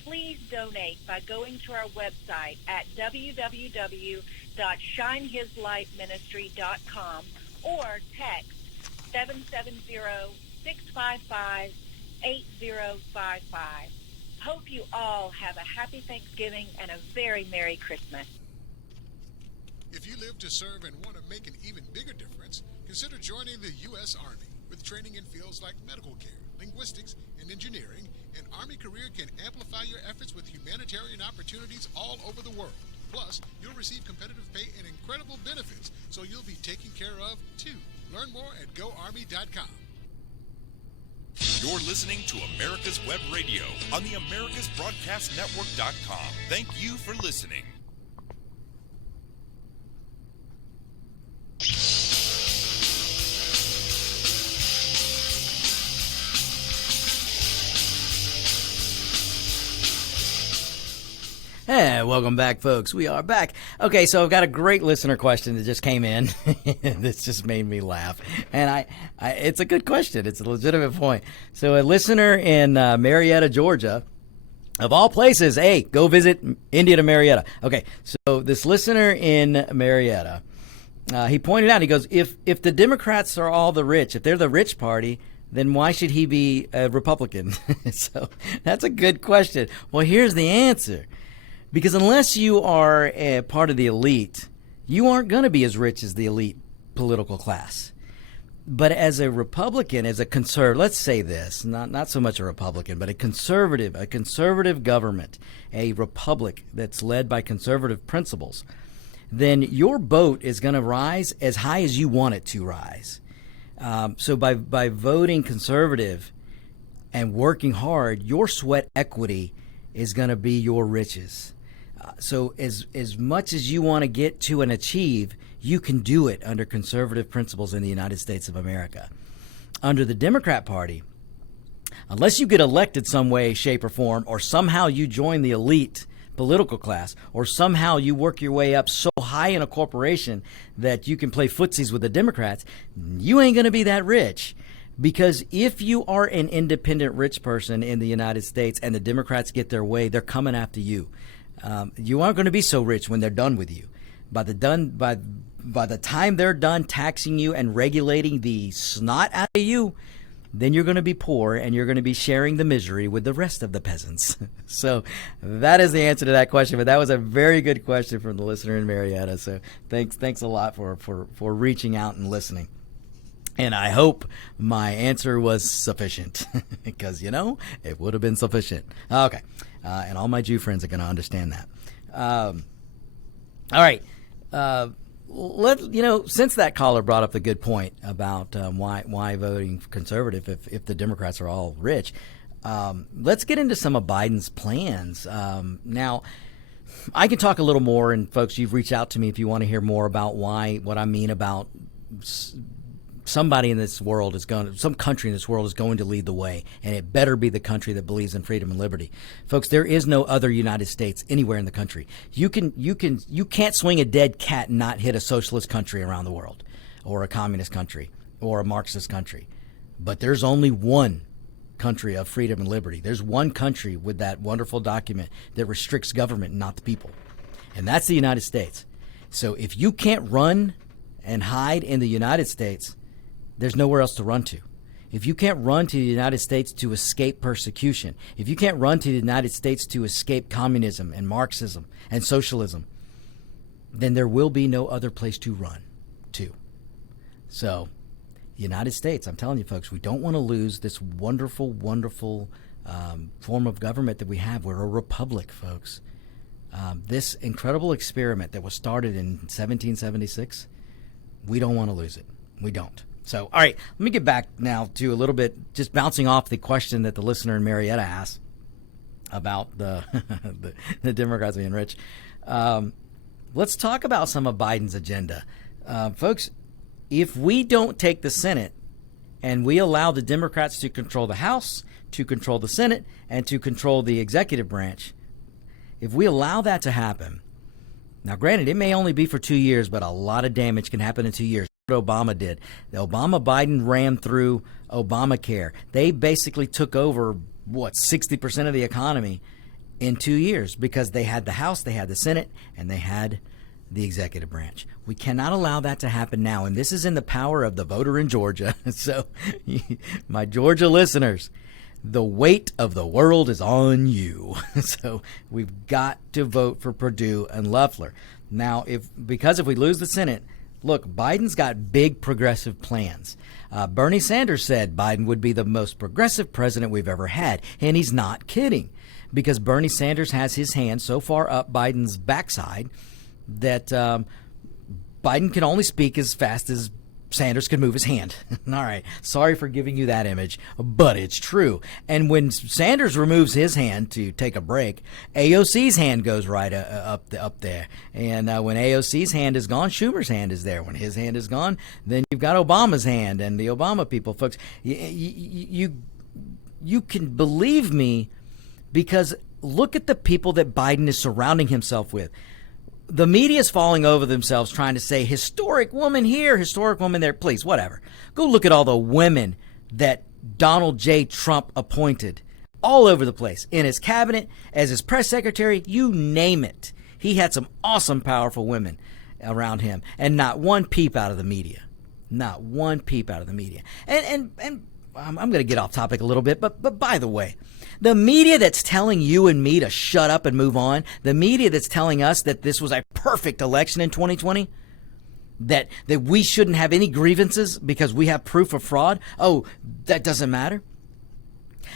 Please donate by going to our website at www.shinehislightministry.com or text 770-655-8055. Hope you all have a happy Thanksgiving and a very Merry Christmas. If you live to serve and want to make an even bigger difference, consider joining the U.S. Army. With training in fields like medical care, linguistics, and engineering, an Army career can amplify your efforts with humanitarian opportunities all over the world. Plus, you'll receive competitive pay and incredible benefits, so you'll be taken care of, too. Learn more at GoArmy.com. You're listening to America's Web Radio on the AmericasBroadcastNetwork.com. Thank you for listening. Hey, welcome back, folks. We are back. Okay, so I've got a great listener question that just came in. This just made me laugh. And it's a good question. It's a legitimate point. So a listener in Marietta, Georgia, of all places, hey, go visit India to Marietta. Okay, so this listener in Marietta, he pointed out, he goes, if the Democrats are all the rich, if they're the rich party, then why should he be a Republican? So that's a good question. Well, here's the answer. Because unless you are a part of the elite, you aren't going to be as rich as the elite political class. But as a Republican, as a conservative, let's say this, not so much a Republican, but a conservative government, a republic that's led by conservative principles, then your boat is going to rise as high as you want it to rise. So by voting conservative and working hard, your sweat equity is going to be your riches. So as much as you want to get to and achieve, you can do it under conservative principles in the United States of America. Under the Democrat Party, unless you get elected some way, shape, or form, or somehow you join the elite political class, or somehow you work your way up so high in a corporation that you can play footsies with the Democrats, you ain't going to be that rich. Because if you are an independent rich person in the United States and the Democrats get their way, they're coming after you. You aren't going to be so rich when they're done with you. By the time they're done taxing you and regulating the snot out of you, then you're going to be poor and you're going to be sharing the misery with the rest of the peasants. So that is the answer to that question. But that was a very good question from the listener in Marietta. So thanks a lot for reaching out and listening. And I hope my answer was sufficient because, it would have been sufficient. Okay. And all my Jew friends are going to understand that. All right. Since that caller brought up the good point about why voting conservative if the Democrats are all rich, let's get into some of Biden's plans. Now, I can talk a little more, and folks, you've reached out to me if you want to hear more about what I mean about somebody in this world some country in this world is going to lead the way, and it better be the country that believes in freedom and liberty. Folks, there is no other United States anywhere in the country. You can't swing a dead cat and not hit a socialist country around the world, or a communist country, or a Marxist country. But there's only one country of freedom and liberty. There's one country with that wonderful document that restricts government, not the people. And that's the United States. So if you can't run and hide in the United States, there's nowhere else to run to. If you can't run to the United States to escape persecution, if you can't run to the United States to escape communism and Marxism and socialism, then there will be no other place to run to. So, United States, I'm telling you folks, we don't want to lose this wonderful, wonderful form of government that we have. We're a republic, folks. This incredible experiment that was started in 1776, we don't want to lose it. We don't. So, all right, let me get back now to a little bit, just bouncing off the question that the listener in Marietta asked about the the Democrats being rich. Let's talk about some of Biden's agenda. Folks, if we don't take the Senate and we allow the Democrats to control the House, to control the Senate, and to control the executive branch, if we allow that to happen, now granted, it may only be for 2 years, but a lot of damage can happen in 2 years. What Obama did. The Obama-Biden ran through Obamacare. They basically took over, 60% of the economy in 2 years because they had the House, they had the Senate, and they had the executive branch. We cannot allow that to happen now, and this is in the power of the voter in Georgia. So, my Georgia listeners, the weight of the world is on you. So, we've got to vote for Perdue and Loeffler. Now, because if we lose the Senate, look, Biden's got big progressive plans. Bernie Sanders said Biden would be the most progressive president we've ever had, and he's not kidding, because Bernie Sanders has his hand so far up Biden's backside that Biden can only speak as fast as Sanders could move his hand. All right, sorry for giving you that image, but it's true. And when Sanders removes his hand to take a break, AOC's hand goes right up there. And when AOC's hand is gone, Schumer's hand is there. When his hand is gone, then you've got Obama's hand and the Obama people. Folks, you can believe me, because look at the people that Biden is surrounding himself with. The media is falling over themselves trying to say historic woman here, historic woman there. Please, whatever. Go look at all the women that Donald J. Trump appointed all over the place, in his cabinet, as his press secretary, you name it. He had some awesome, powerful women around him, and not one peep out of the media. Not one peep out of the media. And I'm going to get off topic a little bit, but by the way, the media that's telling you and me to shut up and move on, the media that's telling us that this was a perfect election in 2020, that we shouldn't have any grievances because we have proof of fraud, oh, that doesn't matter.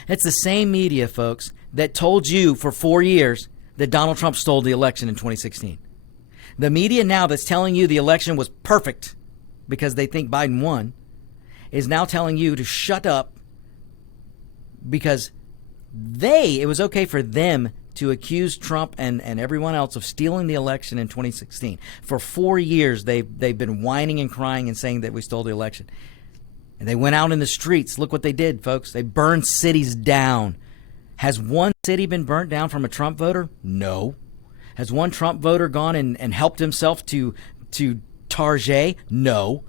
It's the same media, folks, that told you for 4 years that Donald Trump stole the election in 2016. The media now that's telling you the election was perfect because they think Biden won is now telling you to shut up because it was okay for them to accuse Trump and everyone else of stealing the election in 2016. For 4 years, they've been whining and crying and saying that we stole the election. And they went out in the streets. Look what they did, folks. They burned cities down. Has one city been burnt down from a Trump voter? No. Has one Trump voter gone and helped himself to Target? No.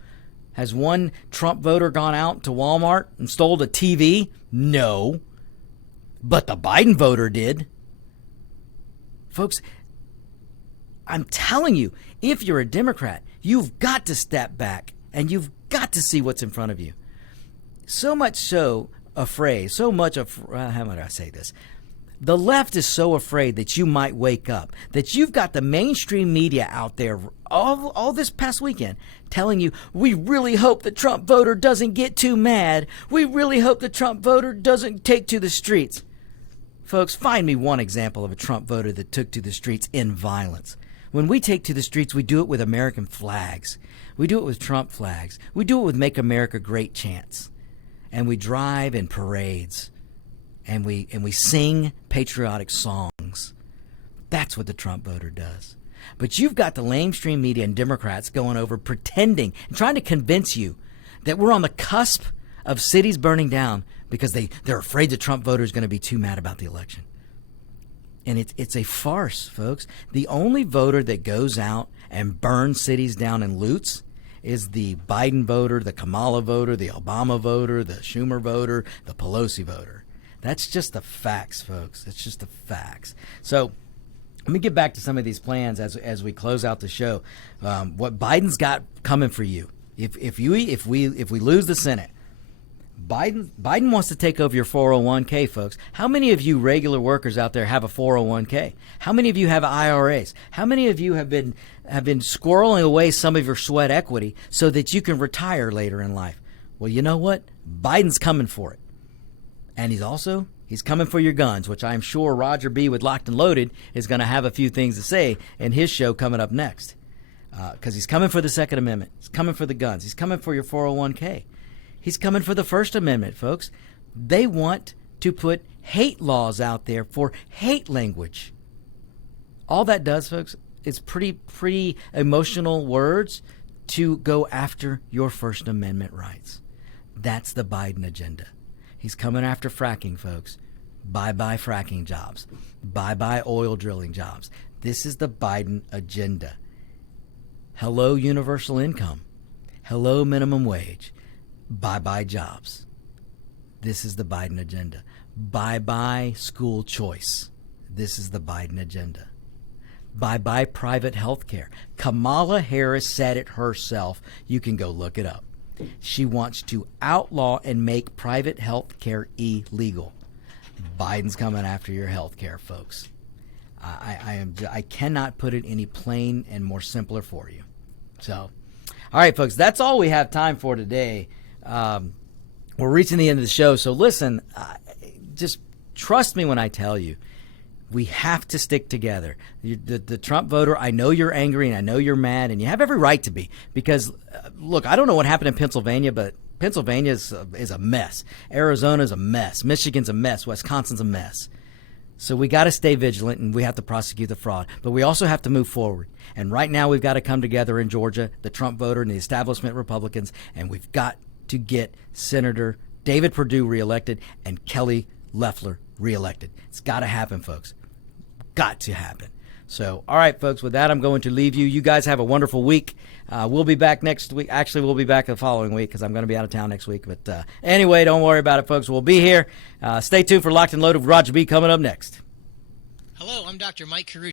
Has one Trump voter gone out to Walmart and stole a TV? No. But the Biden voter did. Folks, I'm telling you, if you're a Democrat, you've got to step back and you've got to see what's in front of you. So much so afraid, how might I say this? The left is so afraid that you might wake up, that you've got the mainstream media out there all this past weekend telling you, we really hope the Trump voter doesn't get too mad. We really hope the Trump voter doesn't take to the streets. Folks, find me one example of a Trump voter that took to the streets in violence. When we take to the streets, we do it with American flags. We do it with Trump flags. We do it with Make America Great chants. And we drive in parades. And we sing patriotic songs. That's what the Trump voter does. But you've got the lamestream media and Democrats going over pretending and trying to convince you that we're on the cusp of cities burning down because they're afraid the Trump voter is going to be too mad about the election. And it's a farce, folks. The only voter that goes out and burns cities down and loots is the Biden voter, the Kamala voter, the Obama voter, the Schumer voter, the Pelosi voter. That's just the facts, folks. It's just the facts. So let me get back to some of these plans as we close out the show. What Biden's got coming for you. If we lose the Senate, Biden wants to take over your 401k, folks. How many of you regular workers out there have a 401k? How many of you have IRAs? How many of you have been squirreling away some of your sweat equity so that you can retire later in life? Well, you know what? Biden's coming for it. And he's coming for your guns, which I'm sure Roger B. with Locked and Loaded is going to have a few things to say in his show coming up next. Because he's coming for the Second Amendment. He's coming for the guns. He's coming for your 401k. He's coming for the First Amendment, folks. They want to put hate laws out there for hate language. All that does, folks, is pretty emotional words to go after your First Amendment rights. That's the Biden agenda. He's coming after fracking, folks. Bye-bye fracking jobs. Bye-bye oil drilling jobs. This is the Biden agenda. Hello, universal income. Hello, minimum wage. Bye-bye jobs. This is the Biden agenda. Bye-bye school choice. This is the Biden agenda. Bye-bye private health care. Kamala Harris said it herself. You can go look it up. She wants to outlaw and make private health care illegal. Biden's coming after your health care, folks. I cannot put it any plain and more simpler for you. So, all right, folks, that's all we have time for today. We're reaching the end of the show. So listen, just trust me when I tell you, we have to stick together. The Trump voter, I know you're angry and I know you're mad, and you have every right to be. Because, look, I don't know what happened in Pennsylvania, but Pennsylvania is a mess. Arizona's a mess. Michigan's a mess. Wisconsin's a mess. So we got to stay vigilant, and we have to prosecute the fraud. But we also have to move forward. And right now we've got to come together in Georgia, the Trump voter and the establishment Republicans, and we've got to get Senator David Perdue reelected and Kelly Loeffler reelected. It's got to happen, folks. Got to happen. So, all right, folks, with that, I'm going to leave you. You guys have a wonderful week. We'll be back next week. Actually, we'll be back the following week because I'm going to be out of town next week. But anyway, don't worry about it, folks. We'll be here. Stay tuned for Locked and Loaded with Roger B. coming up next. Hello, I'm Dr. Mike Carucci.